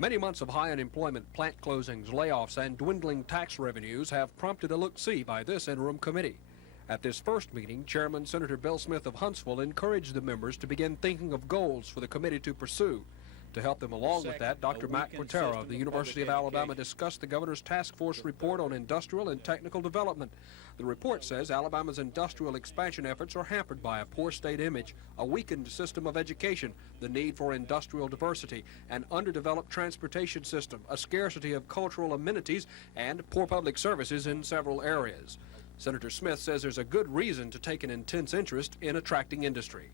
Many months of high unemployment, plant closings, layoffs, and dwindling tax revenues have prompted a look-see by this interim committee. At this first meeting, Chairman Senator Bill Smith of Huntsville encouraged the members to begin thinking of goals for the committee to pursue. To help them along with that, Dr. Matt Portera of the University of Alabama discussed the governor's task force report on industrial and technical development. The report says Alabama's industrial expansion efforts are hampered by a poor state image, a weakened system of education, the need for industrial diversity, an underdeveloped transportation system, a scarcity of cultural amenities, and poor public services in several areas. Senator Smith says there's a good reason to take an intense interest in attracting industry.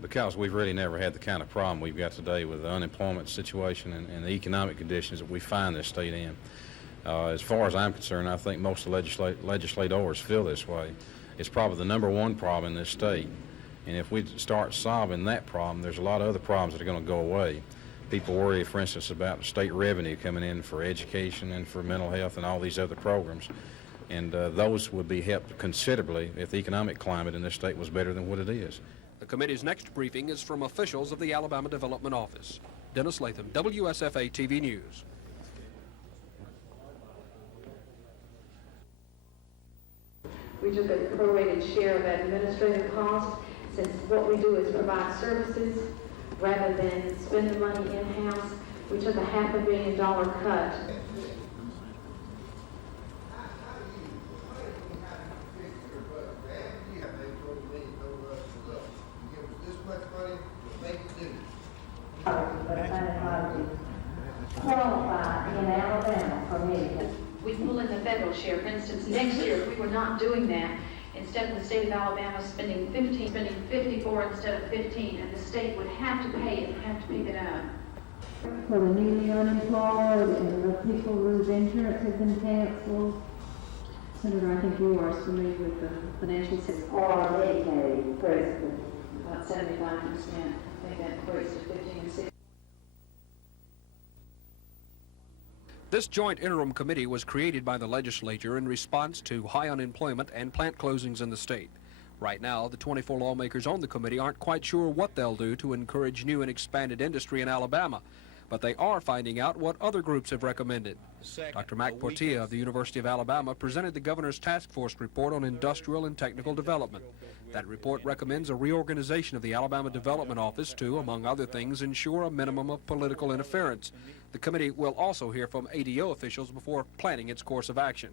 Because we've really never had the kind of problem we've got today with the unemployment situation and the economic conditions that we find this state in. As far as I'm concerned, I think most of the legislators feel this way. It's probably the #1 problem in this state. And if we start solving that problem, there's a lot of other problems that are going to go away. People worry, for instance, about the state revenue coming in for education and for mental health and all these other programs. And those would be helped considerably if the economic climate in this state was better than what it is. The committee's next briefing is from officials of the Alabama Development Office. Dennis Latham, WSFA TV News. We took a prorated share of administrative costs, since what we do is provide services rather than spend the money in-house. We took a $500 million cut. Qualify in Alabama for Medicaid. We pull in the federal share. For instance, next year, if we were not doing that, instead of the state of Alabama spending 54 instead of 15, and the state would have to pay it, have to pick it up. For the newly unemployed and the people whose insurance has been canceled. Senator, I think you are familiar with the financial system. Or Medicaid, President. About 75%. I think that equates to 15 and 16. This joint interim committee was created by the legislature in response to high unemployment and plant closings in the state. Right now, the 24 lawmakers on the committee aren't quite sure what they'll do to encourage new and expanded industry in Alabama, but they are finding out what other groups have recommended. Dr. Mac Portilla of the University of Alabama presented the governor's task force report on industrial and technical development. That report recommends a reorganization of the Alabama Development Office to, among other things, ensure a minimum of political interference. The committee will also hear from ADO officials before planning its course of action.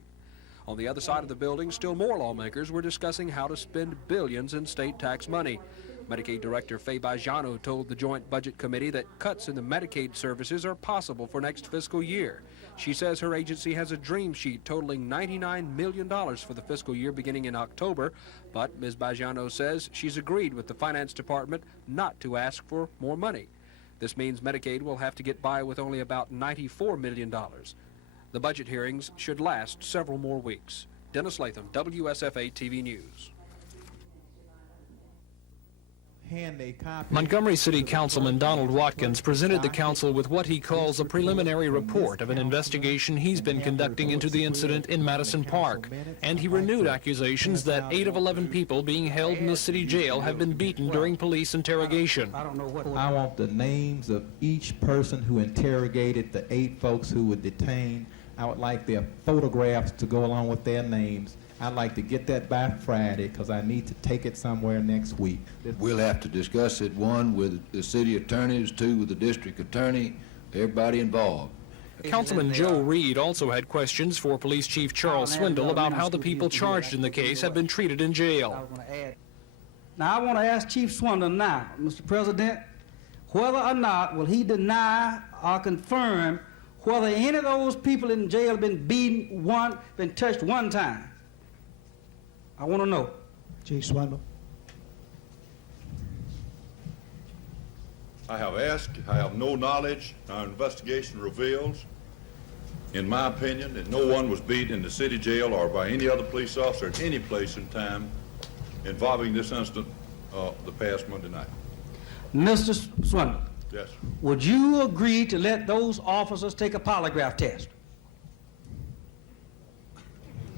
On the other side of the building, still more lawmakers were discussing how to spend billions in state tax money. Medicaid Director Faye Bajano told the Joint Budget Committee that cuts in the Medicaid services are possible for next fiscal year. She says her agency has a dream sheet totaling $99 million for the fiscal year beginning in October, but Ms. Bajano says she's agreed with the Finance Department not to ask for more money. This means Medicaid will have to get by with only about $94 million. The budget hearings should last several more weeks. Dennis Latham, WSFA TV News. Montgomery City Councilman Donald Watkins presented the council with what he calls a preliminary report of an investigation he's been conducting into the incident in Madison Park, and he renewed accusations that 8 of 11 people being held in the city jail have been beaten during police interrogation. I want the names of each person who interrogated the 8 folks who were detained. I would like their photographs to go along with their names. I'd like to get that by Friday because I need to take it somewhere next week. We'll have to discuss it, 1 with the city attorneys, 2 with the district attorney, everybody involved. Councilman Joe Reed also had questions for Police Chief Charles Swindle about how the people charged in the case have been treated in jail. Now, I want to ask Chief Swindle now, Mr. President, whether or not will he deny or confirm whether any of those people in jail have been beaten, been touched one time. I want to know. Chief Swindle. I have asked, I have no knowledge. Our investigation reveals, in my opinion, that no one was beaten in the city jail or by any other police officer at any place in time involving this incident the past Monday night. Mr. Swindle. Yes. Would you agree to let those officers take a polygraph test?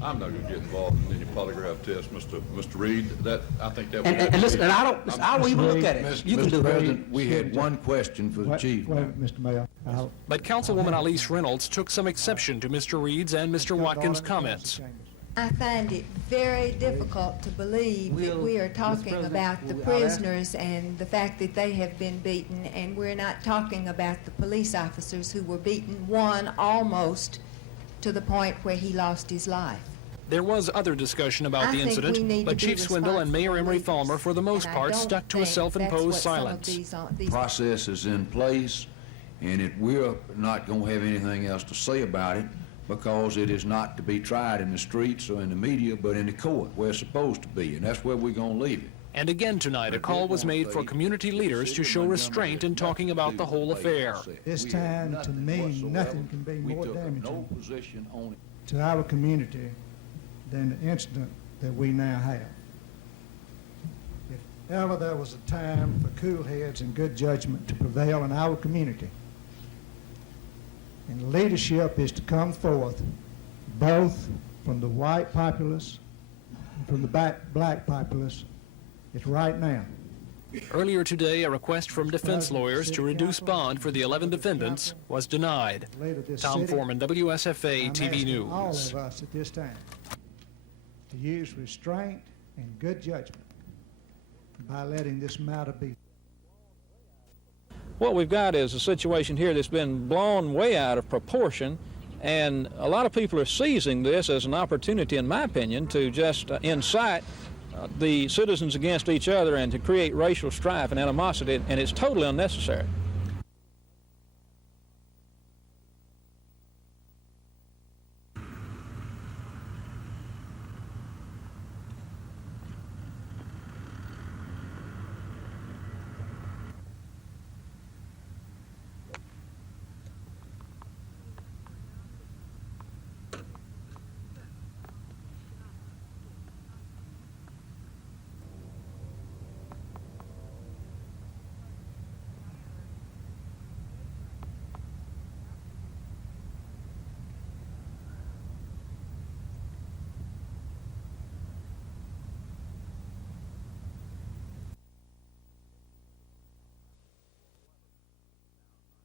I'm not going to get involved in any polygraph test, Mr. Reed. I think that would have to And listen, be- and I won't even look at it. You can do Mr. it. President, we had one question for the chief. Wait, Mr. Mayor. But Councilwoman Elise Reynolds took some exception to Mr. Reed's and Mr. Watkins' comments. I find it very difficult to believe that we are talking about the prisoners and the fact that they have been beaten, and we're not talking about the police officers who were beaten, one almost to the point where he lost his life. There was other discussion about I the think we incident, need but to be Chief Swindle and Mayor Emery responsible Fulmer, for the most leaders, part, and I stuck to a don't think self-imposed that's what some of silence. these Process is in place, and we're not going to have anything else to say about it because it is not to be tried in the streets or in the media, but in the court where it's supposed to be, and that's where we're going to leave it. And again tonight, a call was made for community leaders to show restraint in talking about the whole affair. This We had time, to nothing me, whatsoever. nothing can be We more took no damaging position on it. to our community than the incident that we now have. If ever there was a time for cool heads and good judgment to prevail in our community, and leadership is to come forth both from the white populace and from the black populace, it's right now. Earlier today, a request from defense lawyers to reduce bond for the 11 defendants was denied. Later this Tom city, Foreman, WSFA I'm TV asking all News. of us at this time to use restraint and good judgment by letting this matter be. What we've got is a situation here that's been blown way out of proportion, and a lot of people are seizing this as an opportunity, in my opinion, to just incite the citizens against each other and to create racial strife and animosity, and it's totally unnecessary.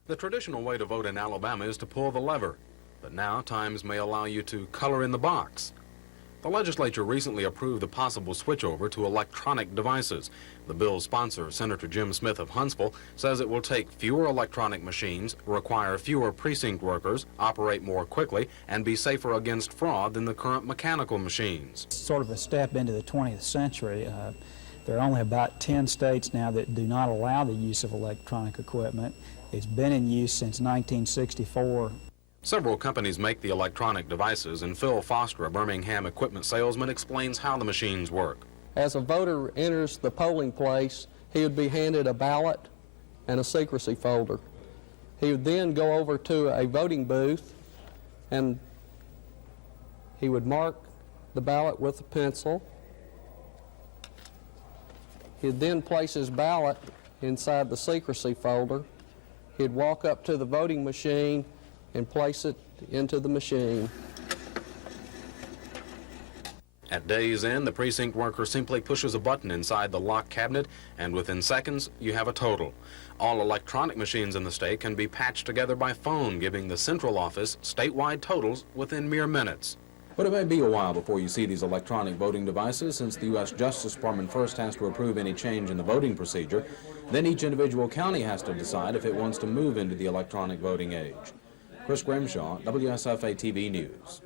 The traditional way to vote in Alabama is to pull the lever, but now times may allow you to color in the box. The legislature recently approved the possible switchover to electronic devices. The bill's sponsor, Senator Jim Smith of Huntsville, says it will take fewer electronic machines, require fewer precinct workers, operate more quickly, and be safer against fraud than the current mechanical machines. Sort of a step into the 20th century. There are only about 10 states now that do not allow the use of electronic equipment. It's been in use since 1964. Several companies make the electronic devices, and Phil Foster, a Birmingham equipment salesman, explains how the machines work. As a voter enters the polling place, he would be handed a ballot and a secrecy folder. He would then go over to a voting booth and he would mark the ballot with a pencil. He'd then place his ballot inside the secrecy folder. He'd walk up to the voting machine and place it into the machine. At day's end, the precinct worker simply pushes a button inside the locked cabinet, and within seconds, you have a total. All electronic machines in the state can be patched together by phone, giving the central office statewide totals within mere minutes. But it may be a while before you see these electronic voting devices, since the U.S. Justice Department first has to approve any change in the voting procedure. Then each individual county has to decide if it wants to move into the electronic voting age. Chris Grimshaw, WSFA TV News.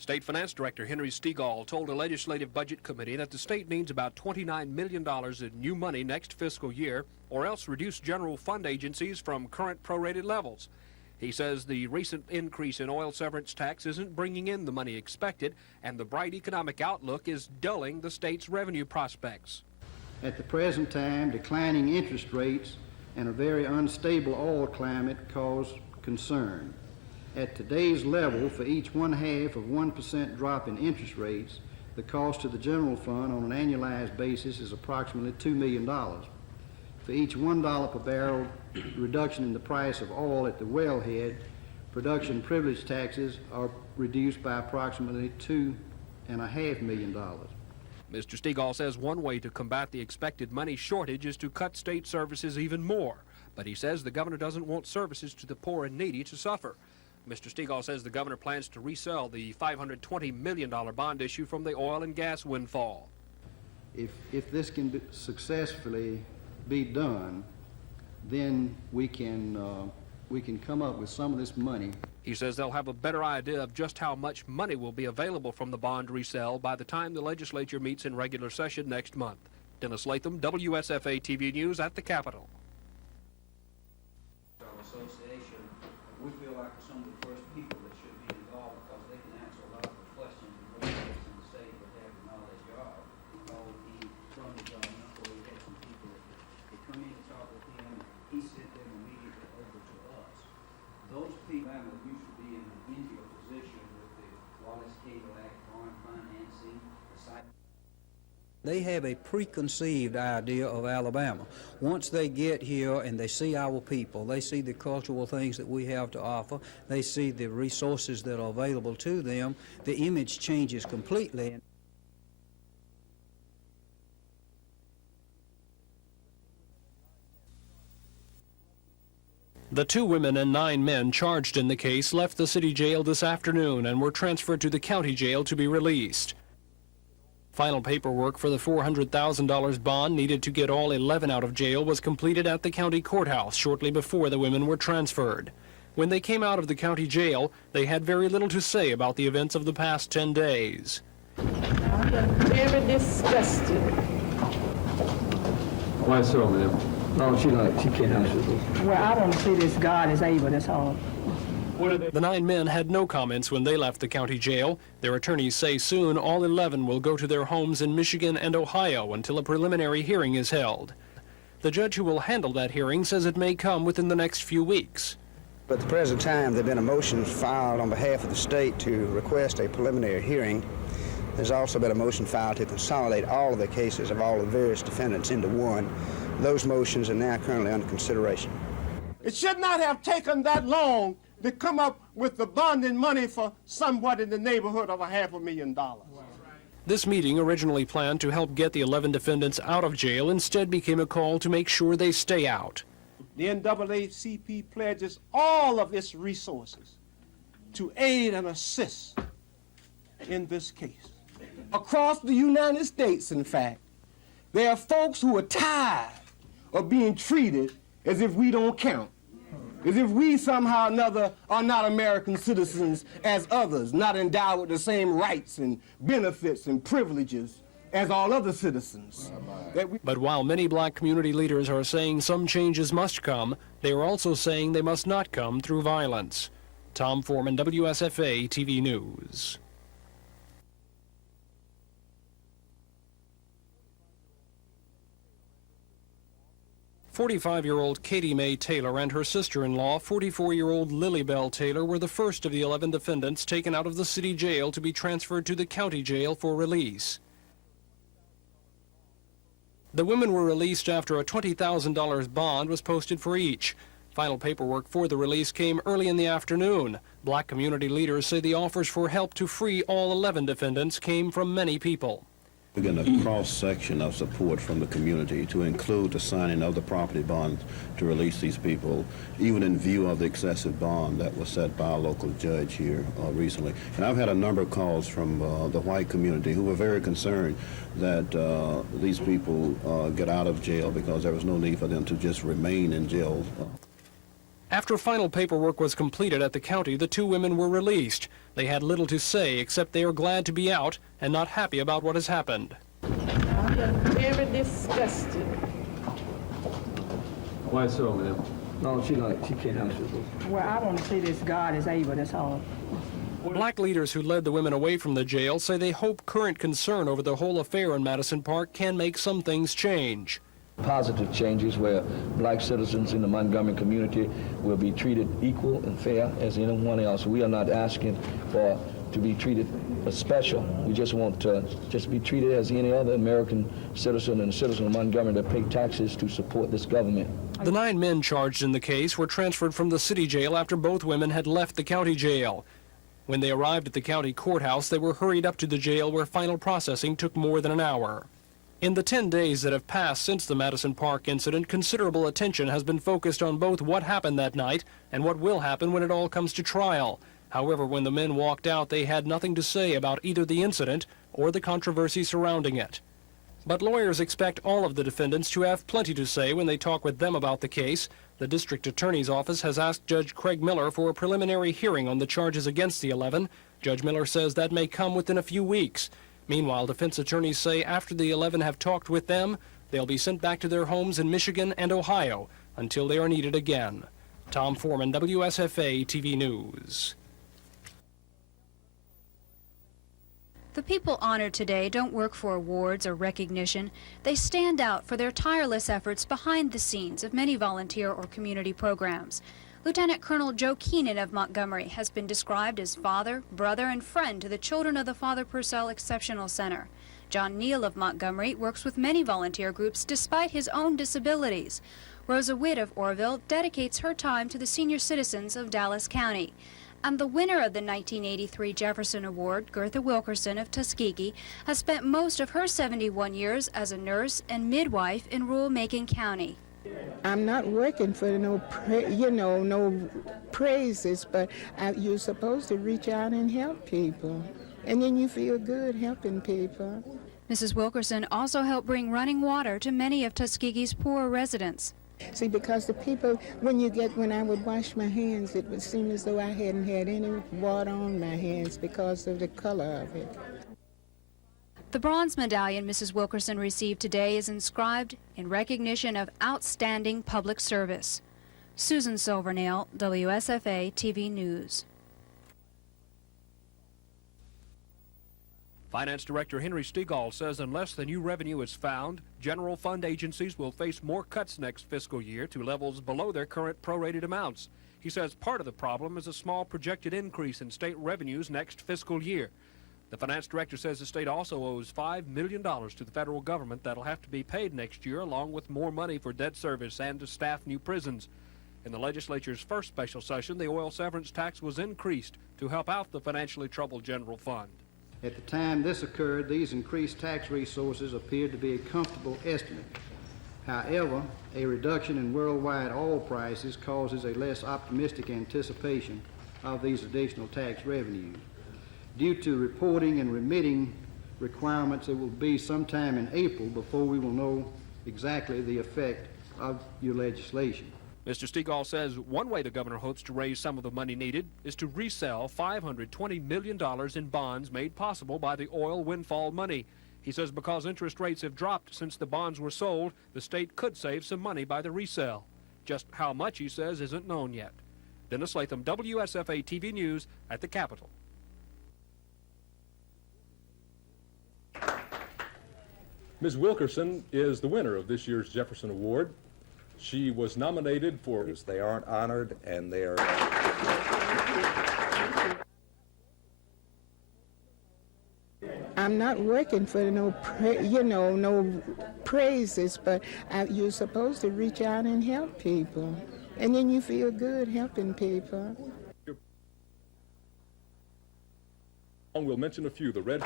State Finance Director Henry Stegall told a legislative budget committee that the state needs about $29 million in new money next fiscal year, or else reduce general fund agencies from current prorated levels. He says the recent increase in oil severance tax isn't bringing in the money expected, and the bright economic outlook is dulling the state's revenue prospects. At the present time, declining interest rates and a very unstable oil climate cause concern. At today's level, for each 0.5% drop in interest rates, the cost to the general fund on an annualized basis is approximately $2 million. For each $1 per barrel reduction in the price of oil at the wellhead, production privilege taxes are reduced by approximately $2.5 million. Mr. Stegall says one way to combat the expected money shortage is to cut state services even more, but he says the governor doesn't want services to the poor and needy to suffer. Mr. Stegall says the governor plans to resell the $520 million bond issue from the oil and gas windfall. If this can successfully be done, then we can come up with some of this money. He says they'll have a better idea of just how much money will be available from the bond resale by the time the legislature meets in regular session next month. Dennis Latham, WSFA TV News at the Capitol. Association, we feel like we're some of the first people that should be involved because they can answer a lot of the questions and questions in the state would have in all that job. Because he from the governor, where he had some people that come in to talk with him, and he sent them immediately over to us. Those people that used to be in an enviable position with the Wallace Cable Act, foreign financing, the site. They have a preconceived idea of Alabama. Once they get here and they see our people, they see the cultural things that we have to offer, they see the resources that are available to them, the image changes completely. The 2 women and 9 men charged in the case left the city jail this afternoon and were transferred to the county jail to be released. Final paperwork for the $400,000 bond needed to get all 11 out of jail was completed at the county courthouse shortly before the women were transferred. When they came out of the county jail, they had very little to say about the events of the past 10 days. I'm very disgusted. Why so, ma'am? No, she can't answer. Well, I don't see this God is able, that's all. The 9 men had no comments when they left the county jail. Their attorneys say soon all 11 will go to their homes in Michigan and Ohio until a preliminary hearing is held. The judge who will handle that hearing says it may come within the next few weeks. At the present time, there have been a motion filed on behalf of the state to request a preliminary hearing. There's also been a motion filed to consolidate all of the cases of all the various defendants into one. Those motions are now currently under consideration. It should not have taken that long to come up with the bonding money for somewhat in the neighborhood of $500,000. This meeting, originally planned to help get the 11 defendants out of jail, instead became a call to make sure they stay out. The NAACP pledges all of its resources to aid and assist in this case. Across the United States, in fact, there are folks who are tired of being treated as if we don't count, as if we somehow or another are not American citizens as others, not endowed with the same rights and benefits and privileges as all other citizens. But while many black community leaders are saying some changes must come, they are also saying they must not come through violence. Tom Foreman, WSFA TV News. 45-year-old Katie Mae Taylor and her sister-in-law, 44-year-old Lily Bell Taylor, were the first of the 11 defendants taken out of the city jail to be transferred to the county jail for release. The women were released after a $20,000 bond was posted for each. Final paperwork for the release came early in the afternoon. Black community leaders say the offers for help to free all 11 defendants came from many people. We're getting a cross-section of support from the community to include the signing of the property bond to release these people, even in view of the excessive bond that was set by a local judge here recently. And I've had a number of calls from the white community who were very concerned that these people get out of jail because there was no need for them to just remain in jail. After final paperwork was completed at the county, the two women were released. They had little to say except they are glad to be out and not happy about what has happened. I'm very disgusted. Why so, ma'am? No, she can't answer this. Well, I want to see this God is able, that's all. Black leaders who led the women away from the jail say they hope current concern over the whole affair in Madison Park can make some things change. Positive changes where black citizens in the Montgomery community will be treated equal and fair as anyone else. We are not asking to be treated special. We just want to be treated as any other American citizen and citizen of Montgomery that pay taxes to support this government. The 9 men charged in the case were transferred from the city jail after both women had left the county jail. When they arrived at the county courthouse, they were hurried up to the jail where final processing took more than an hour. In the 10 days that have passed since the Madison Park incident, considerable attention has been focused on both what happened that night and what will happen when it all comes to trial. However, when the men walked out, they had nothing to say about either the incident or the controversy surrounding it. But lawyers expect all of the defendants to have plenty to say when they talk with them about the case. The district attorney's office has asked Judge Craig Miller for a preliminary hearing on the charges against the 11. Judge Miller says that may come within a few weeks. Meanwhile, defense attorneys say after the 11 have talked with them, they'll be sent back to their homes in Michigan and Ohio until they are needed again. Tom Foreman, WSFA TV News. The people honored today don't work for awards or recognition. They stand out for their tireless efforts behind the scenes of many volunteer or community programs. Lieutenant Colonel Joe Keenan of Montgomery has been described as father, brother, and friend to the children of the Father Purcell Exceptional Center. John Neal of Montgomery works with many volunteer groups despite his own disabilities. Rosa Witt of Orville dedicates her time to the senior citizens of Dallas County. And the winner of the 1983 Jefferson Award, Gertha Wilkerson of Tuskegee, has spent most of her 71 years as a nurse and midwife in rural Macon County. I'm not working for no praises, but you're supposed to reach out and help people. And then you feel good helping people. Mrs. Wilkerson also helped bring running water to many of Tuskegee's poor residents. See, because the people, when I would wash my hands, it would seem as though I hadn't had any water on my hands because of the color of it. The bronze medallion Mrs. Wilkerson received today is inscribed in recognition of outstanding public service. Susan Silvernail, WSFA TV News. Finance Director Henry Stegall says unless the new revenue is found, general fund agencies will face more cuts next fiscal year to levels below their current prorated amounts. He says part of the problem is a small projected increase in state revenues next fiscal year. The finance director says the state also owes $5 million to the federal government that'll have to be paid next year, along with more money for debt service and to staff new prisons. In the legislature's first special session, the oil severance tax was increased to help out the financially troubled general fund. At the time this occurred, these increased tax resources appeared to be a comfortable estimate. However, a reduction in worldwide oil prices causes a less optimistic anticipation of these additional tax revenues. Due to reporting and remitting requirements, it will be sometime in April before we will know exactly the effect of your legislation. Mr. Stegall says one way the governor hopes to raise some of the money needed is to resell $520 million in bonds made possible by the oil windfall money. He says because interest rates have dropped since the bonds were sold, the state could save some money by the resale. Just how much, he says, isn't known yet. Dennis Latham, WSFA TV News at the Capitol. Ms. Wilkerson is the winner of this year's Jefferson Award. She was nominated for... They aren't honored, and they are... I'm not working for no praises, but you're supposed to reach out and help people. And then you feel good helping people. We'll mention a few. The Red...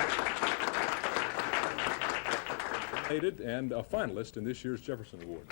and a finalist in this year's Jefferson Award.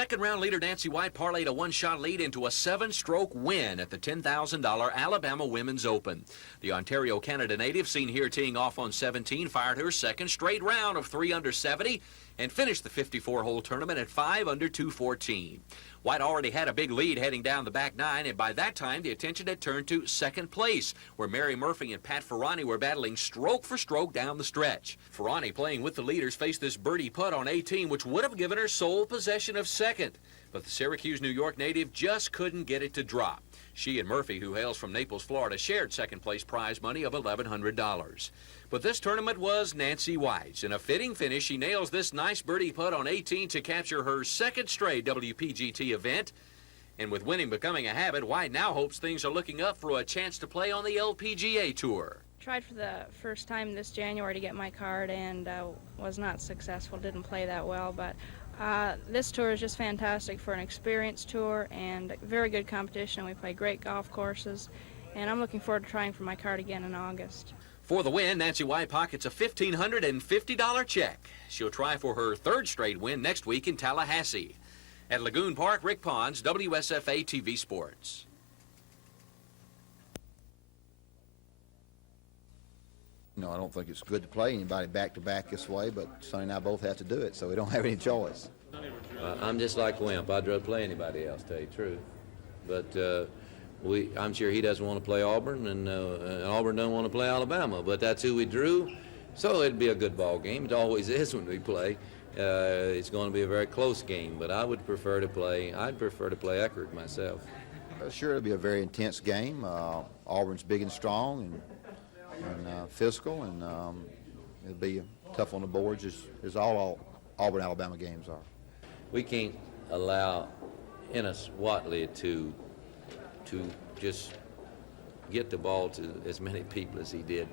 second-round leader Nancy White parlayed a one-shot lead into a 7-stroke win at the $10,000 Alabama Women's Open. The Ontario, Canada native, seen here teeing off on 17, fired her second straight round of 3 under 70 and finished the 54-hole tournament at 5 under 214. White already had a big lead heading down the back nine, and by that time the attention had turned to second place, where Mary Murphy and Pat Ferrani were battling stroke for stroke down the stretch. Ferrani, playing with the leaders, faced this birdie putt on 18, which would have given her sole possession of second. But the Syracuse, New York native just couldn't get it to drop. She and Murphy, who hails from Naples, Florida, shared second-place prize money of $1,100. But this tournament was Nancy White's. In a fitting finish, she nails this nice birdie putt on 18 to capture her second straight WPGT event. And with winning becoming a habit, White now hopes things are looking up for a chance to play on the LPGA Tour. Tried for the first time this January to get my card and was not successful, didn't play that well, but this tour is just fantastic for an experienced tour and very good competition. We play great golf courses, and I'm looking forward to trying for my card again in August. For the win, Nancy White pockets a $1,550 check. She'll try for her third straight win next week in Tallahassee. At Lagoon Park, Rick Pons, WSFA TV Sports. No, I don't think it's good to play anybody back-to-back this way, but Sonny and I both have to do it, so we don't have any choice. I'm just like Wimp. I'd rather play anybody else, to tell you the truth. But I'm sure he doesn't want to play Auburn, and Auburn doesn't want to play Alabama, but that's who we drew, so it'd be a good ball game. It always is when we play. It's going to be a very close game, but I'd prefer to play Eckerd myself. Sure, it'll be a very intense game. Auburn's big and strong and physical, and it'll be tough on the boards as all Auburn, Alabama games are. We can't allow Ennis Watley to just get the ball to as many people as he did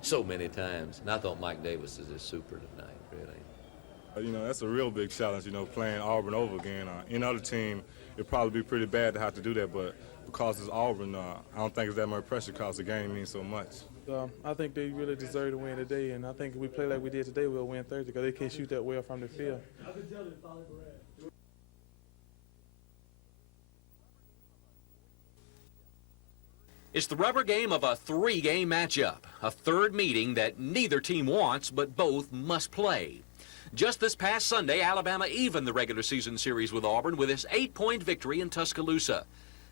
so many times. And I thought Mike Davis is just super tonight, really. You know, that's a real big challenge, playing Auburn over again. Any other team, it'd probably be pretty bad to have to do that, but because it's Auburn, I don't think it's that much pressure because the game means so much. I think they really deserve to win today, and I think if we play like we did today, we'll win Thursday because they can't shoot that well from the field. It's the rubber game of a 3-game matchup, a third meeting that neither team wants, but both must play. Just this past Sunday, Alabama evened the regular season series with Auburn with its 8-point victory in Tuscaloosa.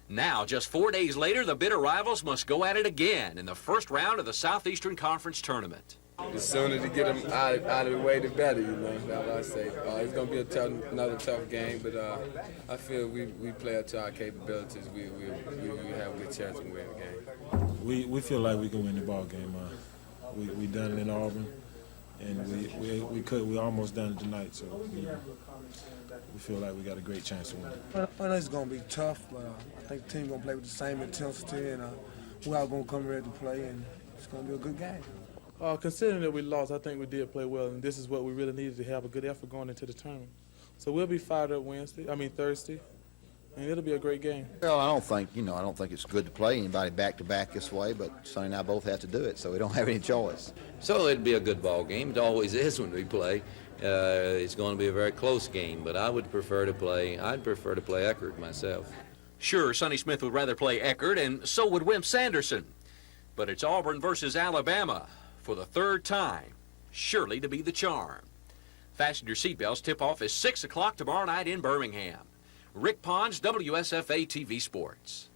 Now, just 4 days later, the bitter rivals must go at it again in the first round of the Southeastern Conference Tournament. The sooner to get them out of the way, the better, that's what I say. It's going to be another tough game, but I feel we play up to our capabilities. We have a good chance of winning the game. We feel like we can win the ball game. We done it in Auburn, and we almost done it tonight, so we feel like we got a great chance to win. I know it's going to be tough, but I think the team's going to play with the same intensity, and we're all going to come ready to play, and it's going to be a good game. Considering that we lost, I think we did play well, and this is what we really needed to have a good effort going into the tournament. So we'll be fired up Thursday, and it'll be a great game. Well, I don't think it's good to play anybody back-to-back this way, but Sonny and I both have to do it, so we don't have any choice. So it'd be a good ball game. It always is when we play. It's going to be a very close game, but I'd prefer to play Eckerd myself. Sure, Sonny Smith would rather play Eckerd, and so would Wimp Sanderson. But it's Auburn versus Alabama for the third time, surely to be the charm. Fasten your seatbelts. Tip-off is 6 o'clock tomorrow night in Birmingham. Rick Pons, WSFA TV Sports.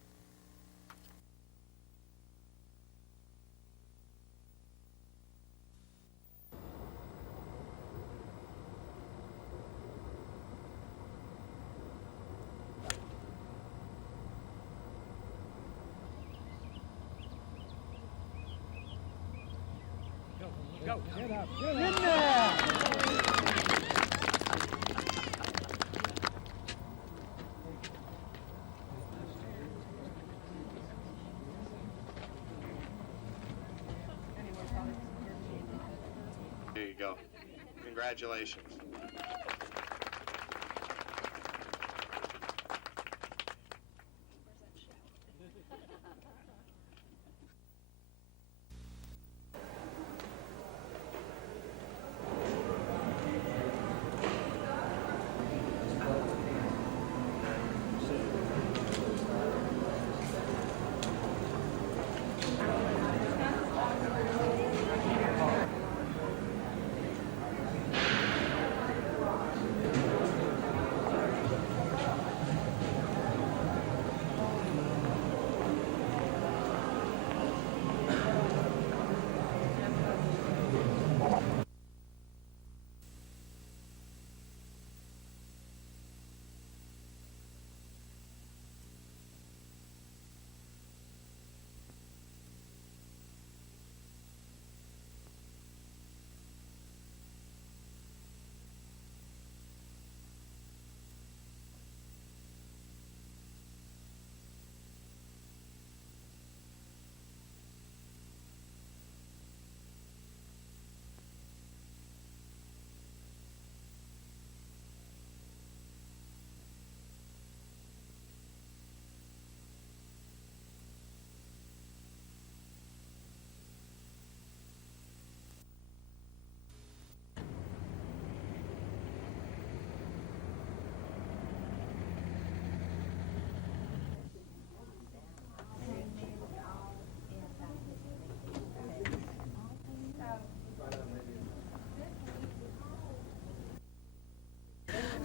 Go. Get up. Get in there. There you go. Congratulations.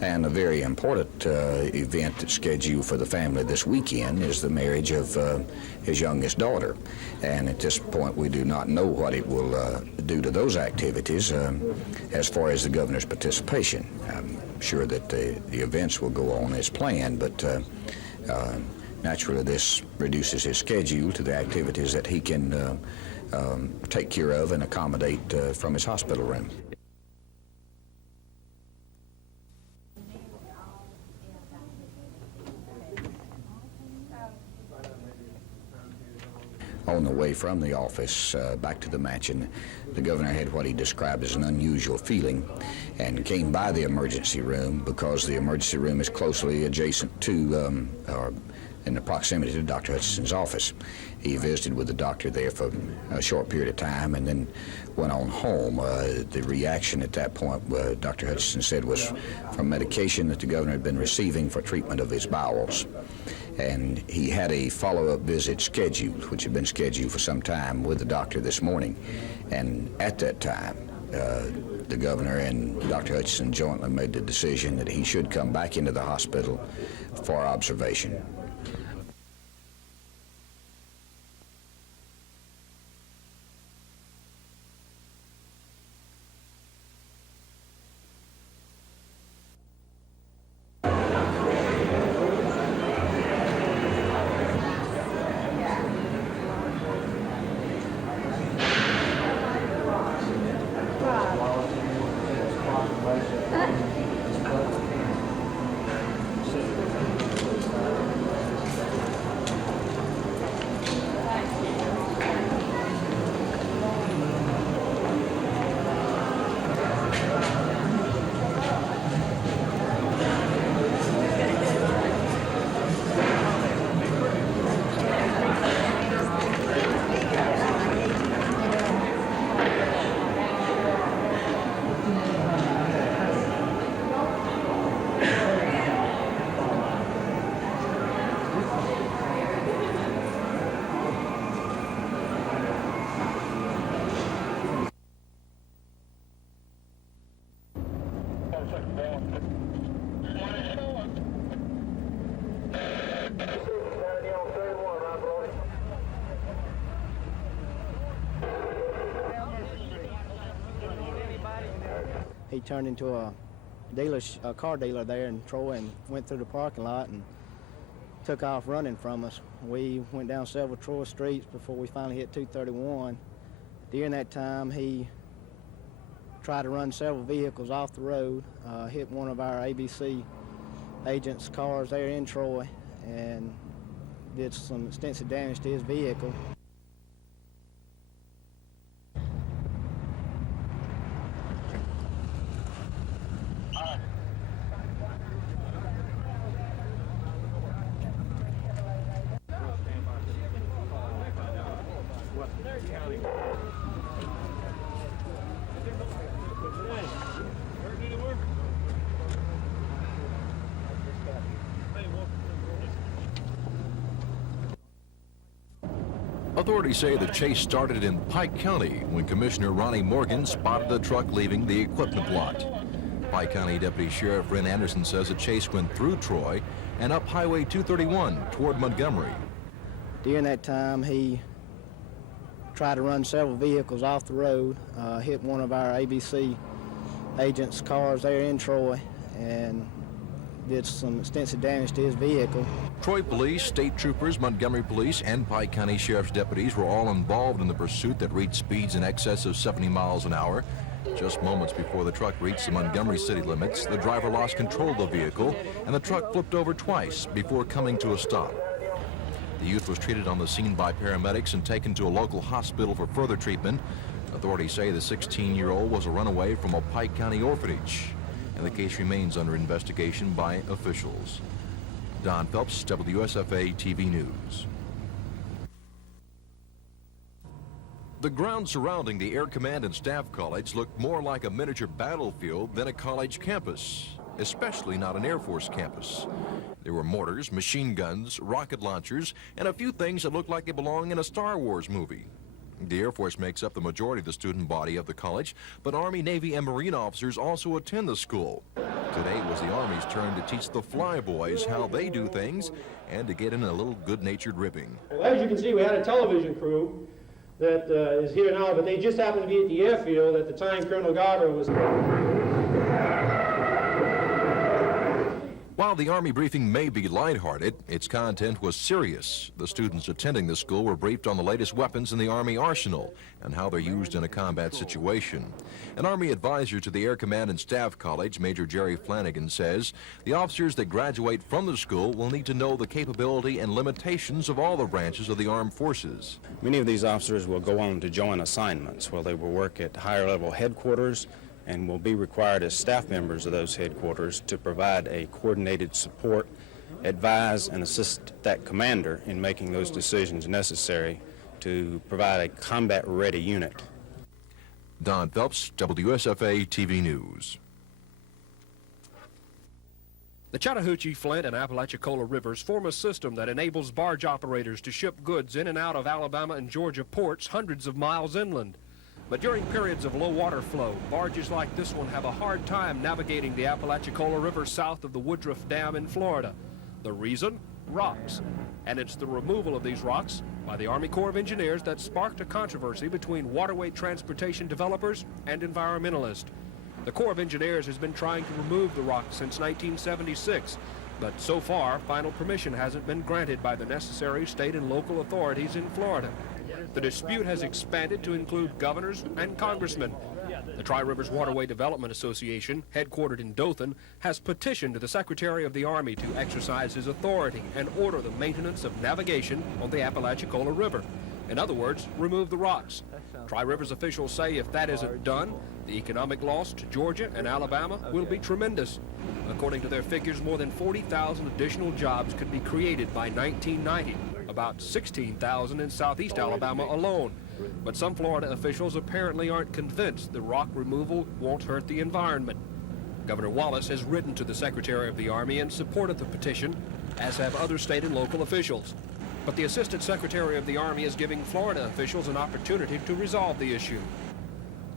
And a very important event that's scheduled for the family this weekend is the marriage of his youngest daughter. And at this point, we do not know what it will do to those activities as far as the governor's participation. I'm sure that the events will go on as planned, but naturally this reduces his schedule to the activities that he can take care of and accommodate from his hospital room. On the way from the office back to the mansion, the governor had what he described as an unusual feeling and came by the emergency room because the emergency room is closely adjacent to or in the proximity to Dr. Hutchinson's office. He visited with the doctor there for a short period of time and then went on home. The reaction at that point, Dr. Hutchinson said, was from medication that the governor had been receiving for treatment of his bowels. And he had a follow-up visit scheduled, which had been scheduled for some time with the doctor this morning. And at that time, the governor and Dr. Hutchinson jointly made the decision that he should come back into the hospital for observation. He turned into a car dealer there in Troy and went through the parking lot and took off running from us. We went down several Troy streets before we finally hit 231. During that time, he tried to run several vehicles off the road, hit one of our ABC agents' cars there in Troy, and did some extensive damage to his vehicle. Authorities say the chase started in Pike County when Commissioner Ronnie Morgan spotted a truck leaving the equipment lot. Pike County Deputy Sheriff Ren Anderson says the chase went through Troy and up Highway 231 toward Montgomery. During that time, he tried to run several vehicles off the road, hit one of our ABC agents' cars there in Troy, and did some extensive damage to his vehicle. Troy Police, State Troopers, Montgomery Police, and Pike County Sheriff's deputies were all involved in the pursuit that reached speeds in excess of 70 miles an hour. Just moments before the truck reached the Montgomery city limits, the driver lost control of the vehicle, and the truck flipped over twice before coming to a stop. The youth was treated on the scene by paramedics and taken to a local hospital for further treatment. Authorities say the 16-year-old was a runaway from a Pike County orphanage, and the case remains under investigation by officials. Don Phelps, WSFA TV News. The ground surrounding the Air Command and Staff College looked more like a miniature battlefield than a college campus, especially not an Air Force campus. There were mortars, machine guns, rocket launchers, and a few things that looked like they belong in a Star Wars movie. The Air Force makes up the majority of the student body of the college, but Army, Navy, and Marine officers also attend the school. Today was the Army's turn to teach the Flyboys how they do things and to get in a little good-natured ribbing. Well, as you can see, we had a television crew that is here now, but they just happened to be at the airfield at the time Colonel Garber was. While the Army briefing may be lighthearted, its content was serious. The students attending the school were briefed on the latest weapons in the Army arsenal and how they're used in a combat situation. An Army advisor to the Air Command and Staff College, Major Jerry Flanagan, says the officers that graduate from the school will need to know the capability and limitations of all the branches of the armed forces. Many of these officers will go on to join assignments where they will work at higher level headquarters and will be required as staff members of those headquarters to provide a coordinated support, advise, and assist that commander in making those decisions necessary to provide a combat-ready unit. Don Phelps, WSFA TV News. The Chattahoochee, Flint, and Apalachicola rivers form a system that enables barge operators to ship goods in and out of Alabama and Georgia ports hundreds of miles inland. But during periods of low water flow, barges like this one have a hard time navigating the Apalachicola River south of the Woodruff Dam in Florida. The reason? Rocks. And it's the removal of these rocks by the Army Corps of Engineers that sparked a controversy between waterway transportation developers and environmentalists. The Corps of Engineers has been trying to remove the rocks since 1976, but so far, final permission hasn't been granted by the necessary state and local authorities in Florida. The dispute has expanded to include governors and congressmen. The Tri-Rivers Waterway Development Association, headquartered in Dothan, has petitioned the Secretary of the Army to exercise his authority and order the maintenance of navigation on the Apalachicola River. In other words, remove the rocks. Tri-Rivers officials say if that isn't done, the economic loss to Georgia and Alabama will be tremendous. According to their figures, more than 40,000 additional jobs could be created by 1990. About 16,000 in southeast Alabama alone. But some Florida officials apparently aren't convinced the rock removal won't hurt the environment. Governor Wallace has written to the Secretary of the Army in support of the petition, as have other state and local officials. But the Assistant Secretary of the Army is giving Florida officials an opportunity to resolve the issue.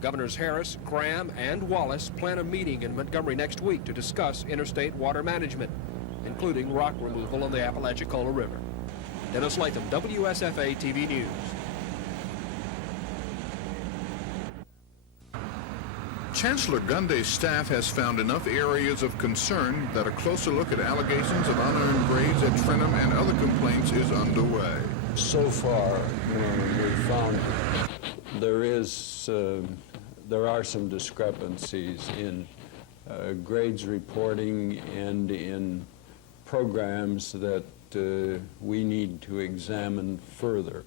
Governors Harris, Graham, and Wallace plan a meeting in Montgomery next week to discuss interstate water management, including rock removal on the Apalachicola River. Dennis Latham, WSFA TV News. Chancellor Gunday's staff has found enough areas of concern that a closer look at allegations of unearned grades at Trenton and other complaints is underway. So far, we found there are some discrepancies in grades reporting and in programs that we need to examine further.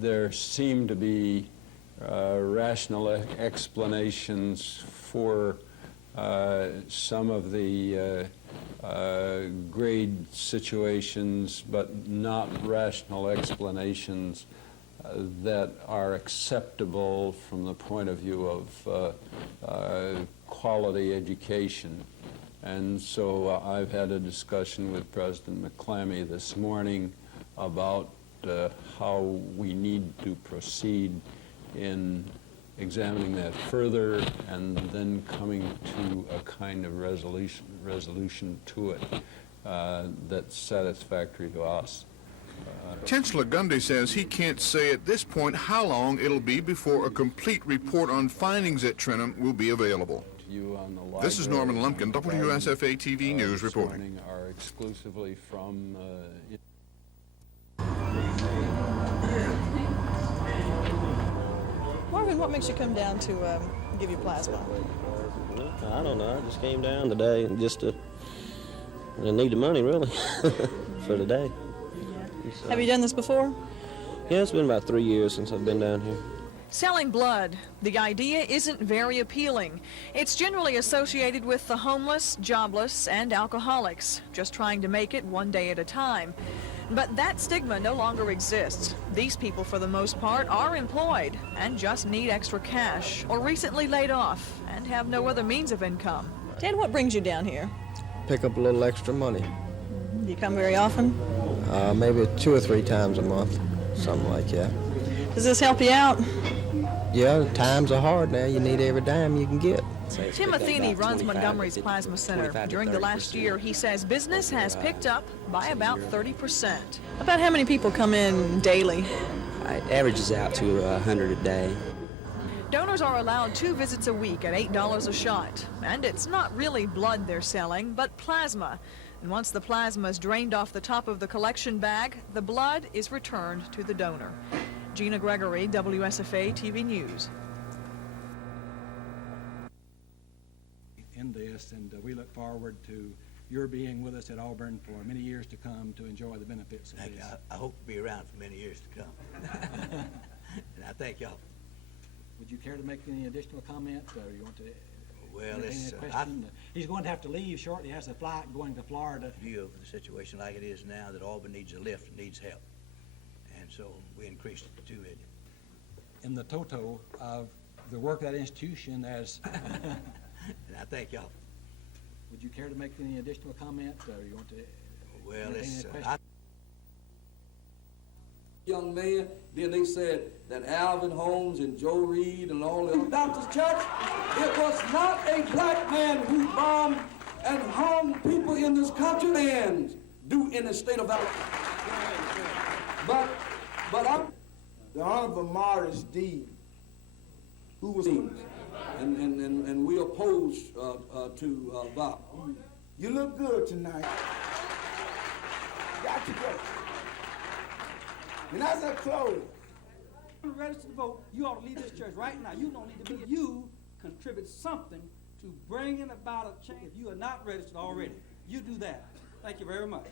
There seem to be rational explanations for some of the grade situations, but not rational explanations that are acceptable from the point of view of quality education. And so I've had a discussion with President McClammy this morning about how we need to proceed in examining that further and then coming to a kind of resolution to it that's satisfactory to us. Chancellor Gunday says he can't say at this point how long it'll be before a complete report on findings at Trenton will be available. This is Norman Lumpkin, WSFA TV News reporting. Are exclusively from Marvin, what makes you come down to give you plasma? I don't know. I just came down today just to need the money, really, for the day. So, have you done this before? Yeah, it's been about 3 years since I've been down here. Selling blood. The idea isn't very appealing. It's generally associated with the homeless, jobless, and alcoholics, just trying to make it one day at a time. But that stigma no longer exists. These people, for the most part, are employed and just need extra cash, or recently laid off and have no other means of income. Dad, what brings you down here? Pick up a little extra money. Do you come very often? Maybe 2 or 3 times a month, something like that. Does this help you out? Yeah, times are hard now. You need every dime you can get. Tim Atheny runs Montgomery's Plasma Center. During the last year, he says business has picked up by about 30%. About how many people come in daily? It averages out to 100 a day. Donors are allowed 2 visits a week at $8 a shot. And it's not really blood they're selling, but plasma. And once the plasma is drained off the top of the collection bag, the blood is returned to the donor. Gina Gregory, WSFA TV News. In this, and we look forward to your being with us at Auburn for many years to come to enjoy the benefits of this. I hope to be around for many years to come. And I thank y'all. Would you care to make any additional comments, or you want to? Well, he's going to have to leave shortly. He has a flight going to Florida. View of the situation like it is now, that Auburn needs a lift and needs help, and so we increased it to 2 million. In the total of the work of that institution, as and I thank y'all. Would you care to make any additional comments, or you want to? Well, young man, then they said that Alvin Holmes and Joe Reed and all the Baptist church, it was not a black man who bombed and harmed people in this country and do in the state of Alabama. But I'm the Honorable Morris Dean, who was and we oppose to Bob. You look good tonight. Got to go. And as I close, register to vote, you ought to leave this church right now. You don't need to be. You contribute something to bringing about a change. If you are not registered already, you do that. Thank you very much.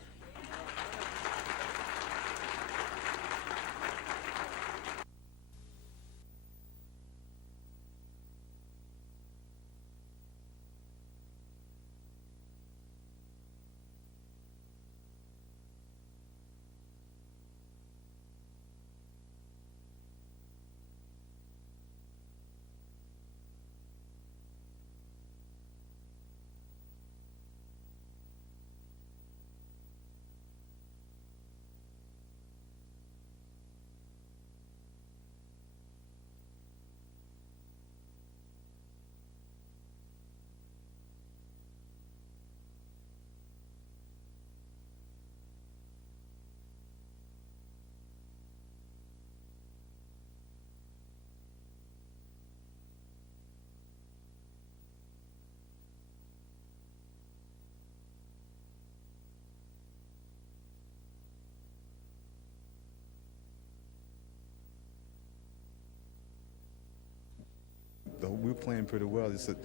We were playing pretty well. Just that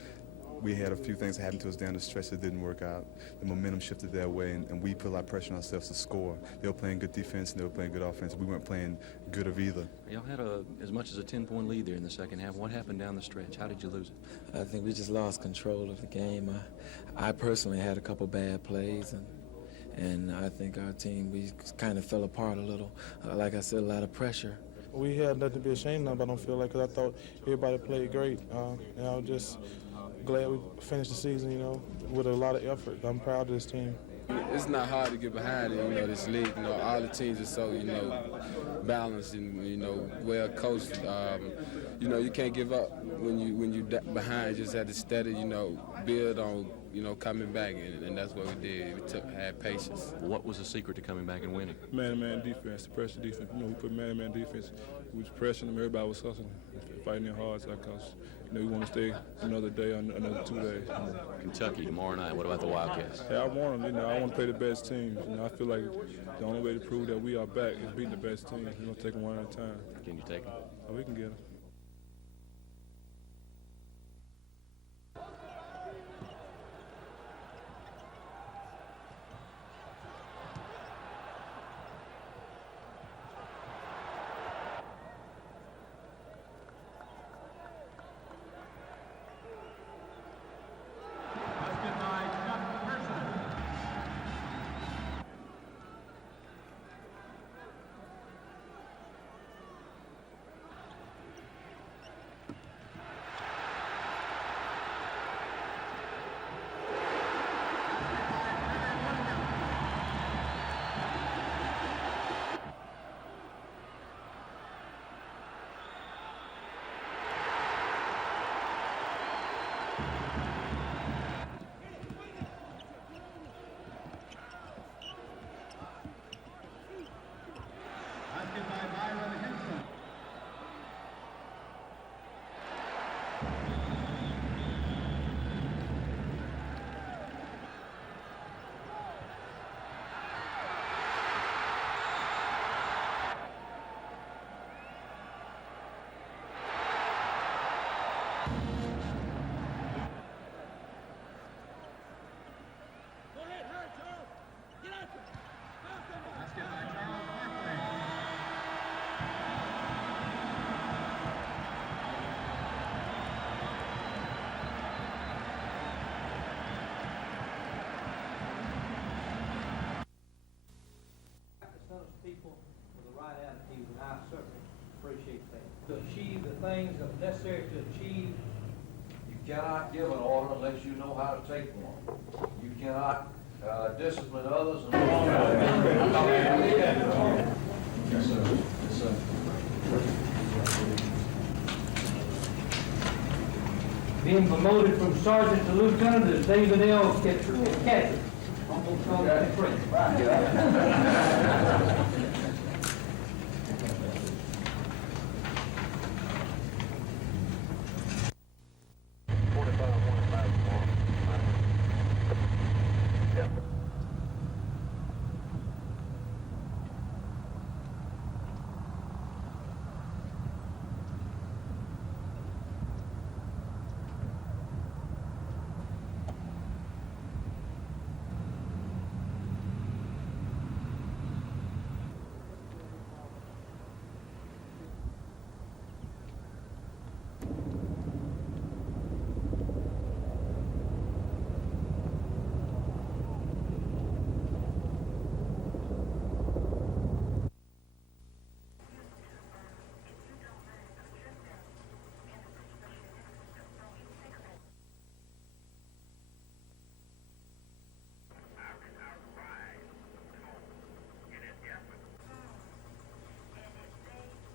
we had a few things happen to us down the stretch that didn't work out. The momentum shifted their way, and we put a lot of pressure on ourselves to score. They were playing good defense, and they were playing good offense. We weren't playing good of either. Y'all had as much as a 10-point lead there in the second half. What happened down the stretch? How did you lose it? I think we just lost control of the game. I personally had a couple bad plays, and I think our team, we kind of fell apart a little. Like I said, a lot of pressure. We had nothing to be ashamed of, I don't feel like, because I thought everybody played great. And I'm just glad we finished the season, you know, with a lot of effort. I'm proud of this team. It's not hard to get behind it, you know, this league. You know, all the teams are so, you know, balanced and, you know, well coached. You know, you can't give up when you behind. You just have to steady, you know, build on, you know, coming back, and that's what we did. We had patience. What was the secret to coming back and winning? Man-to-man defense, the pressure defense. You know, we put man-to-man defense. We was pressuring them. Everybody was hustling, fighting their hard side, because, you know, we want to stay another day, another 2 days. Kentucky tomorrow night. What about the Wildcats? Yeah, I want them. You know, I want to play the best teams. You know, I feel like the only way to prove that we are back is beating the best team. We're gonna take them one at a time. Can you take them? Oh, we can get them. the things that are necessary to achieve. You cannot give an order unless you know how to take one. You cannot discipline others. Yes, sir. Yes, sir. Being promoted from sergeant to lieutenant is David L. Catcher. Almost called that French.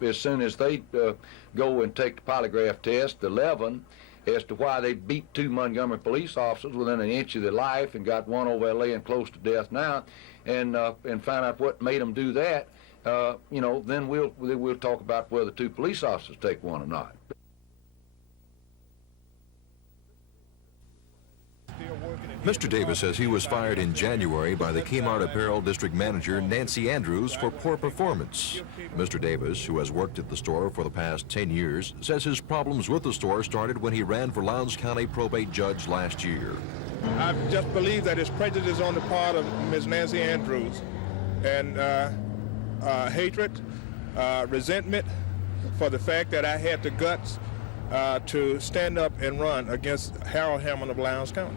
As soon as they go and take the polygraph test, 11, as to why they beat 2 Montgomery police officers within an inch of their life and got one over there laying close to death now, and find out what made them do that, then we'll talk about whether 2 police officers take one or not. Mr. Davis says he was fired in January by the Kmart Apparel District Manager Nancy Andrews for poor performance. Mr. Davis, who has worked at the store for the past 10 years, says his problems with the store started when he ran for Lowndes County probate judge last year. I just believe that it's prejudice on the part of Ms. Nancy Andrews and hatred, resentment for the fact that I had the guts to stand up and run against Harold Hammond of Lowndes County.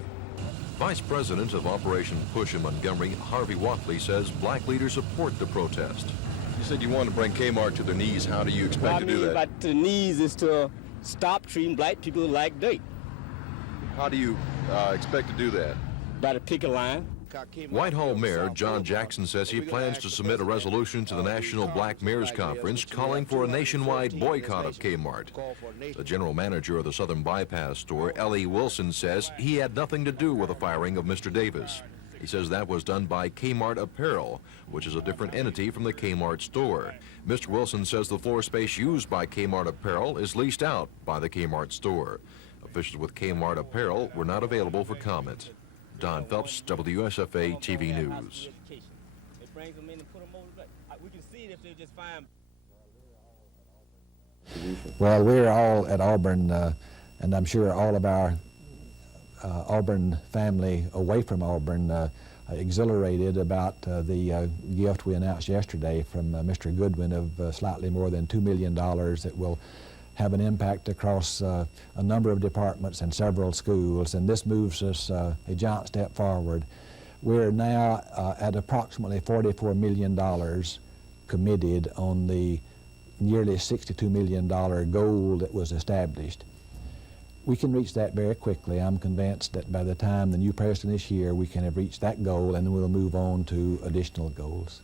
Vice President of Operation Push in Montgomery, Harvey Walkley, says black leaders support the protest. You said you wanted to bring Kmart to their knees. How do you expect to do that? By to the knees is to stop treating black people like dirt. How do you expect to do that? By the picket line. Whitehall Mayor John Jackson says he plans to submit a resolution to the National Black Mayors Conference calling for a nationwide boycott of Kmart. The general manager of the Southern Bypass store, Ellie Wilson, says he had nothing to do with the firing of Mr. Davis. He says that was done by Kmart Apparel, which is a different entity from the Kmart store. Mr. Wilson says the floor space used by Kmart Apparel is leased out by the Kmart store. Officials with Kmart Apparel were not available for comment. Don Phelps, WSFA TV News. Well, we're all at Auburn, and I'm sure all of our Auburn family away from Auburn exhilarated about the gift we announced yesterday from Mr. Goodwin of slightly more than $2 million that will have an impact across a number of departments and several schools, and this moves us a giant step forward. We're now at approximately $44 million committed on the nearly $62 million goal that was established. We can reach that very quickly. I'm convinced that by the time the new president is here, we can have reached that goal, and then we'll move on to additional goals.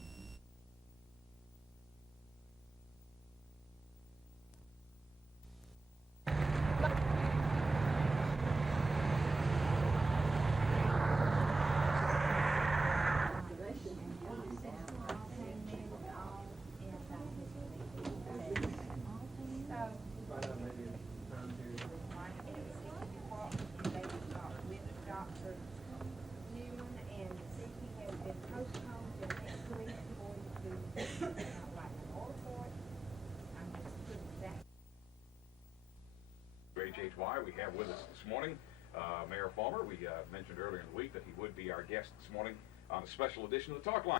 HHY, we have with us this morning Mayor Farmer. We mentioned earlier in the week that he would be our guest this morning on a special edition of the Talk Line.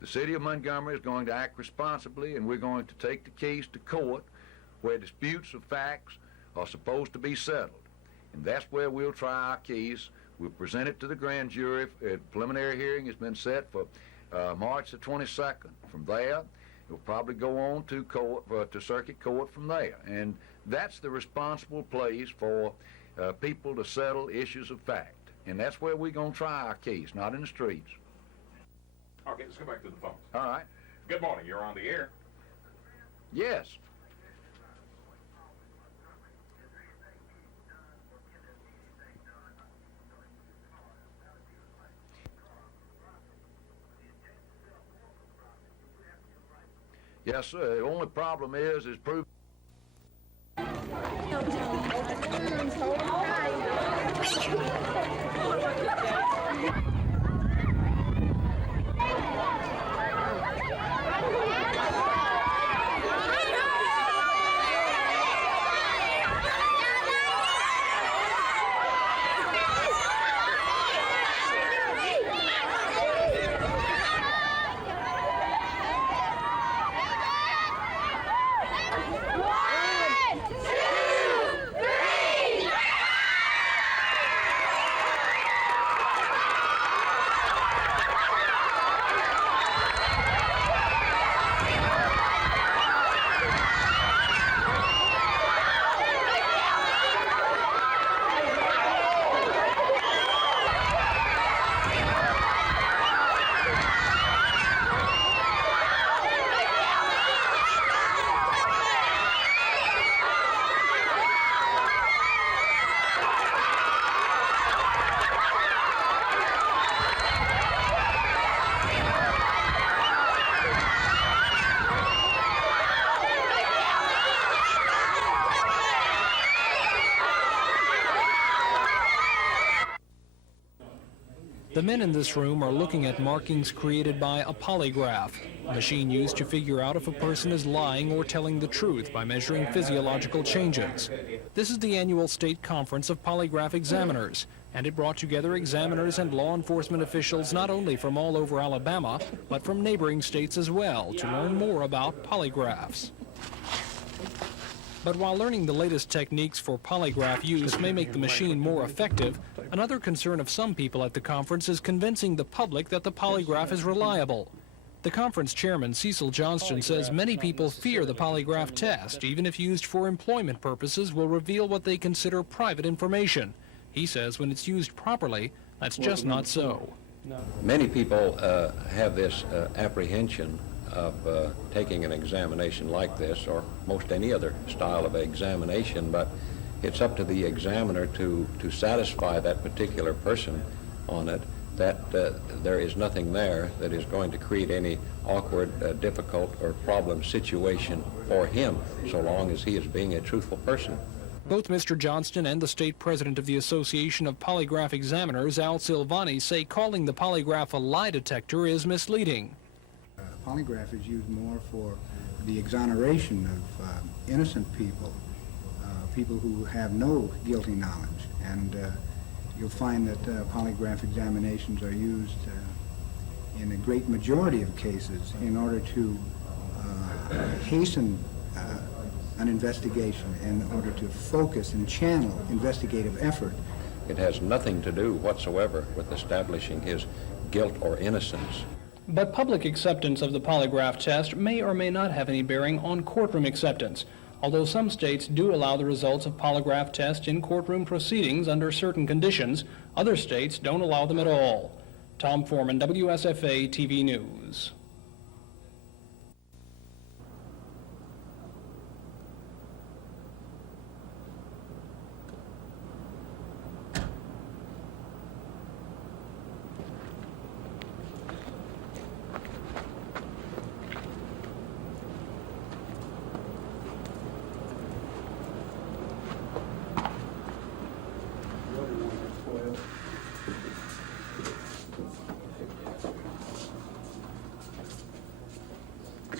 The city of Montgomery is going to act responsibly, and we're going to take the case to court where disputes of facts are supposed to be settled. And that's where we'll try our case. We'll present it to the grand jury. A preliminary hearing has been set for March the 22nd. From there, You'll probably go on to court, to circuit court from there. And that's the responsible place for people to settle issues of fact. And that's where we're going to try our case, not in the streets. Okay, let's go back to the phone. All right. Good morning. You're on the air. Yes. Yes, sir. The only problem is proving. The men in this room are looking at markings created by a polygraph, a machine used to figure out if a person is lying or telling the truth by measuring physiological changes. This is the annual state conference of polygraph examiners, and it brought together examiners and law enforcement officials not only from all over Alabama, but from neighboring states as well to learn more about polygraphs. But while learning the latest techniques for polygraph use may make the machine more effective, another concern of some people at the conference is convincing the public that the polygraph is reliable. The conference chairman, Cecil Johnston, says many people fear the polygraph test, even if used for employment purposes, will reveal what they consider private information. He says when it's used properly, that's just not so. Many people have this apprehension of taking an examination like this, or most any other style of examination, but it's up to the examiner to satisfy that particular person on it that there is nothing there that is going to create any awkward, difficult, or problem situation for him, so long as he is being a truthful person. Both Mr. Johnston and the state president of the Association of Polygraph Examiners, Al Silvani, say calling the polygraph a lie detector is misleading. Polygraph is used more for the exoneration of innocent people, people who have no guilty knowledge. And you'll find that polygraph examinations are used in a great majority of cases in order to hasten an investigation, in order to focus and channel investigative effort. It has nothing to do whatsoever with establishing his guilt or innocence. But public acceptance of the polygraph test may or may not have any bearing on courtroom acceptance, although some states do allow the results of polygraph tests in courtroom proceedings under certain conditions. Other states don't allow them at all. Tom Foreman, WSFA TV News.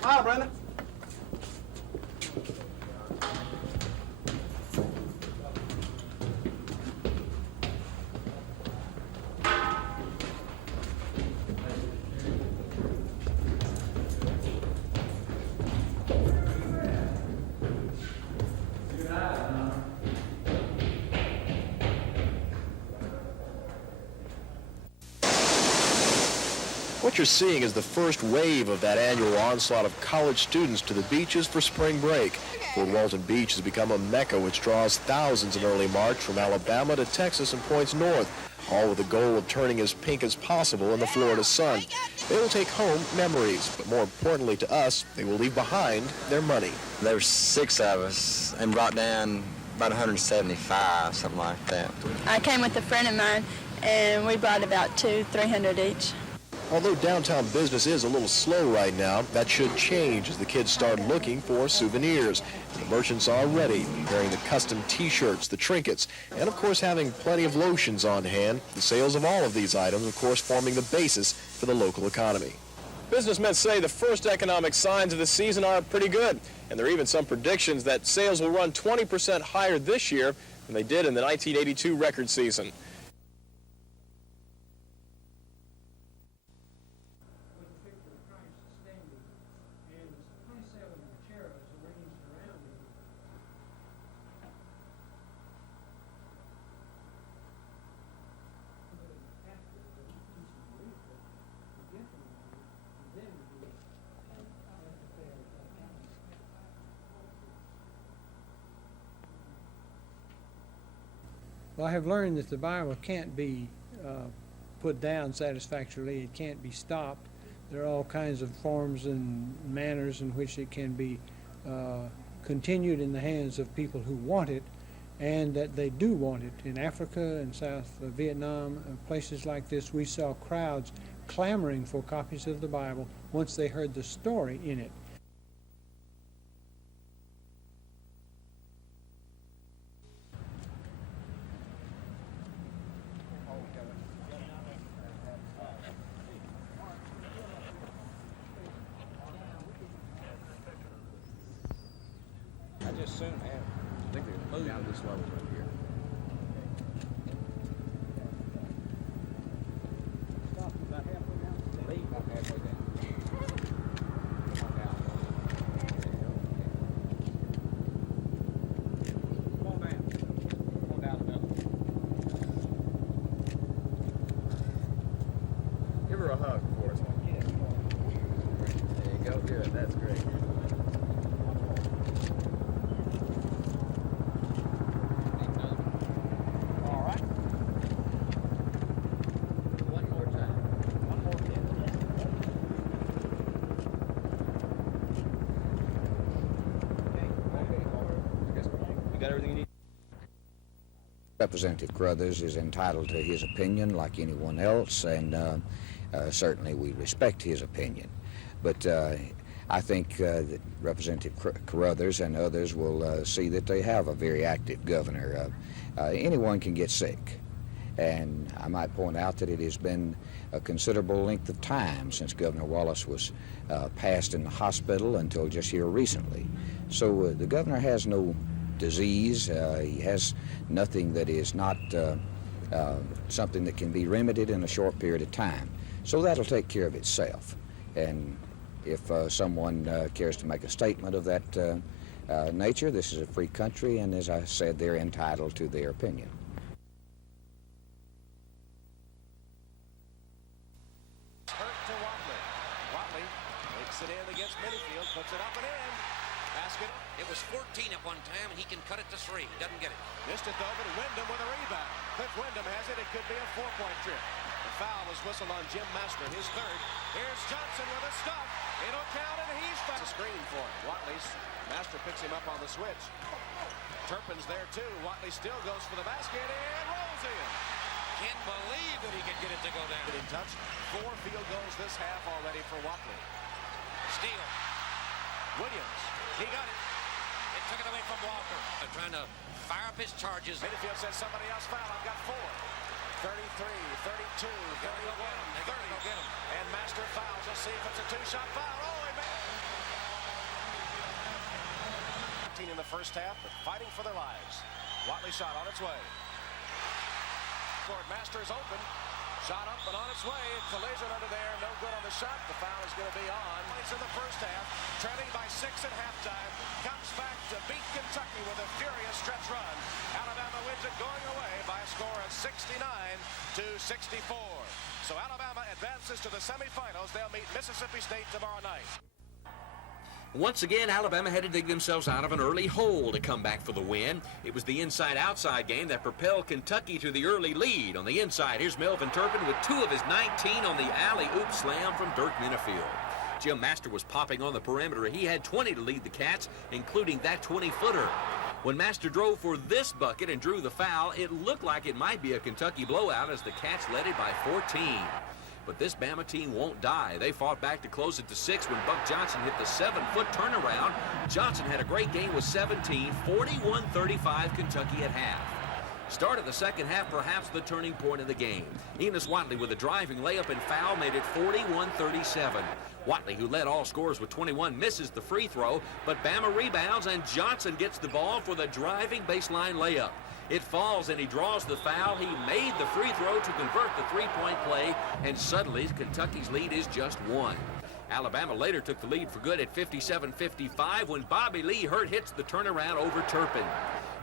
Hi, Brandon. what you're seeing is the first wave of that annual onslaught of college students to the beaches for spring break. Fort Walton Beach has become a mecca which draws thousands in early March from Alabama to Texas and points north, all with the goal of turning as pink as possible in the Florida sun. They will take home memories, but more importantly to us, they will leave behind their money. There were 6 of us and brought down about 175, something like that. I came with a friend of mine, and we brought about $200-300 each. Although downtown business is a little slow right now, that should change as the kids start looking for souvenirs. The merchants are ready, carrying the custom T-shirts, the trinkets, and of course having plenty of lotions on hand. The sales of all of these items, of course, forming the basis for the local economy. Businessmen say the first economic signs of the season are pretty good, and there are even some predictions that sales will run 20% higher this year than they did in the 1982 record season. Well, I have learned that the Bible can't be put down satisfactorily. It can't be stopped. There are all kinds of forms and manners in which it can be continued in the hands of people who want it, and that they do want it. In Africa and South Vietnam, places like this, we saw crowds clamoring for copies of the Bible once they heard the story in it. I just soon have. I think they're moving down this level right here. Stop about halfway down. Leave about halfway down. Come on down. Come on down. Come on down another. Give her a hug for us. There you go. Good. That's great. Representative Carruthers is entitled to his opinion like anyone else, and certainly we respect his opinion. But I think that Representative Carruthers and others will see that they have a very active governor. Anyone can get sick, and I might point out that it has been a considerable length of time since Governor Wallace was passed in the hospital until just here recently. So the governor has no disease. He has nothing that is not something that can be remedied in a short period of time. So that'll take care of itself. And if someone cares to make a statement of that nature, this is a free country, and as I said, they're entitled to their opinion. Hurt to Watley. Watley takes it in against Minifield, puts it up and in. Basket. It was 14 at one time, and he can cut it to 3. Doesn't get it. Missed it though, but Wyndham with a rebound. Cliff Wyndham has it. It could be a 4-point trip. The foul is whistled on Jim Master, his third. Here's Johnson with a stuff. It'll count, and he's fouled. A screen for him. Watley's Master picks him up on the switch. Turpin's there too. Watley still goes for the basket and rolls in. Can't believe that he can get it to go down. Getting touched. 4 field goals this half already for Watley. Steal. Williams. He got it. It took it away from Walker. They're trying to fire up his charges. Minifield says somebody else foul. I've got 4. 33, 32, 31, 30. And Master fouls. Let's see if it's a 2-shot foul. Oh, he made it. In the first half, but fighting for their lives. Watley shot on its way. Master is open. Shot up and on its way. Collision under there. No good on the shot. The foul is going to be on. It's in the first half. Trailing by 6 at halftime. Comes back to beat Kentucky with a furious stretch run. Alabama wins it going away by a score of 69-64. So Alabama advances to the semifinals. They'll meet Mississippi State tomorrow night. Once again, Alabama had to dig themselves out of an early hole to come back for the win. It was the inside-outside game that propelled Kentucky to the early lead. On the inside, here's Melvin Turpin with 2 of his 19 on the alley-oop slam from Dirk Benefield. Jim Master was popping on the perimeter. He had 20 to lead the Cats, including that 20-footer. When Master drove for this bucket and drew the foul, it looked like it might be a Kentucky blowout as the Cats led it by 14. But this Bama team won't die. They fought back to close it to 6 when Buck Johnson hit the 7-foot turnaround. Johnson had a great game with 17, 41-35 Kentucky at half. Start of the second half, perhaps the turning point of the game. Enos Watley with a driving layup and foul made it 41-37. Watley, who led all scorers with 21, misses the free throw, but Bama rebounds and Johnson gets the ball for the driving baseline layup. It falls and he draws the foul. He made the free throw to convert the three-point play, and suddenly Kentucky's lead is just 1. Alabama later took the lead for good at 57-55 when Bobby Lee Hurt hits the turnaround over Turpin.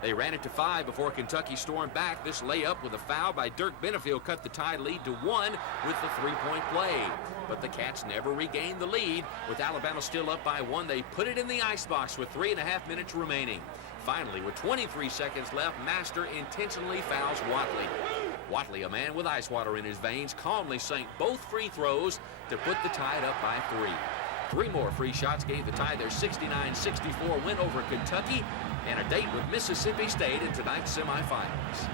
They ran it to 5 before Kentucky stormed back. This layup with a foul by Dirk Benefield cut the tie lead to 1 with the three-point play. But the Cats never regained the lead. With Alabama still up by 1, they put it in the icebox with 3.5 minutes remaining. Finally, with 23 seconds left, Master intentionally fouls Watley. Watley, a man with ice water in his veins, calmly sank both free throws to put the Tide up by 3. 3 more free shots gave the Tide their 69-64 win over Kentucky and a date with Mississippi State in tonight's semifinals.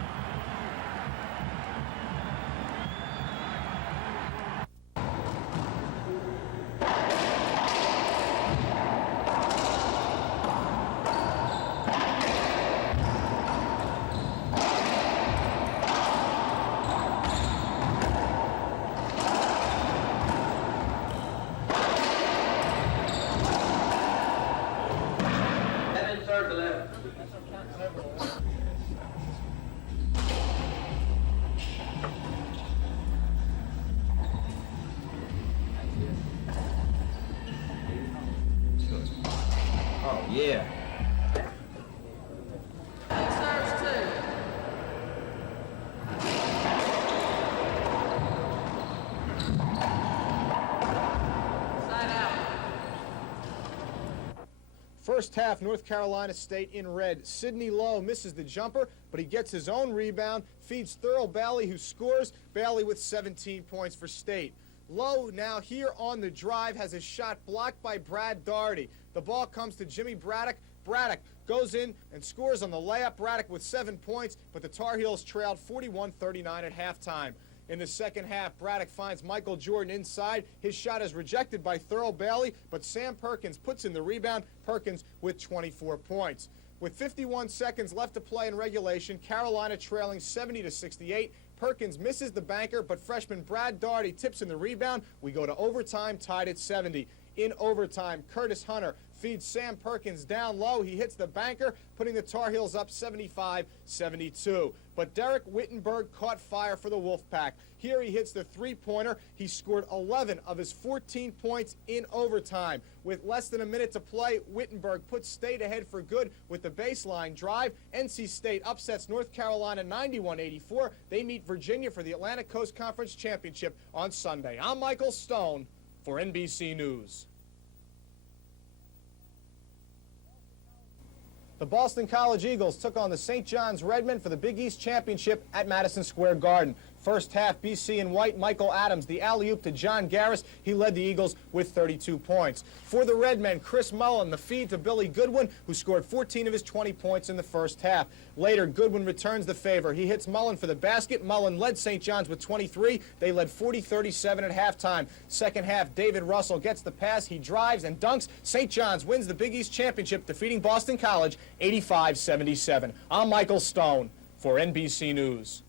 Yeah. First half, North Carolina State in red. Sidney Lowe misses the jumper, but he gets his own rebound, feeds Thurl Bailey, who scores. Bailey with 17 points for State. Lowe now here on the drive has his shot blocked by Brad Daugherty. The ball comes to Jimmy Braddock. Braddock goes in and scores on the layup. Braddock with 7 points, but the Tar Heels trailed 41-39 at halftime. In the second half, Braddock finds Michael Jordan inside. His shot is rejected by Thurl Bailey, but Sam Perkins puts in the rebound. Perkins with 24 points. With 51 seconds left to play in regulation, Carolina trailing 70-68. Perkins misses the banker, but freshman Brad Daugherty tips in the rebound. We go to overtime, tied at 70. In overtime, Curtis Hunter feeds Sam Perkins down low. He hits the banker, putting the Tar Heels up 75-72. But Derek Wittenberg caught fire for the Wolfpack. Here he hits the three-pointer. He scored 11 of his 14 points in overtime. With less than a minute to play, Wittenberg puts State ahead for good with the baseline drive. NC State upsets North Carolina 91-84. They meet Virginia for the Atlantic Coast Conference Championship on Sunday. I'm Michael Stone for NBC News. The Boston College Eagles took on the St. John's Redmen for the Big East Championship at Madison Square Garden. First half, BC in white, Michael Adams, the alley-oop to John Garris. He led the Eagles with 32 points. For the Redmen, Chris Mullen, the feed to Billy Goodwin, who scored 14 of his 20 points in the first half. Later, Goodwin returns the favor. He hits Mullen for the basket. Mullen led St. John's with 23. They led 40-37 at halftime. Second half, David Russell gets the pass. He drives and dunks. St. John's wins the Big East Championship, defeating Boston College 85-77. I'm Michael Stone for NBC News.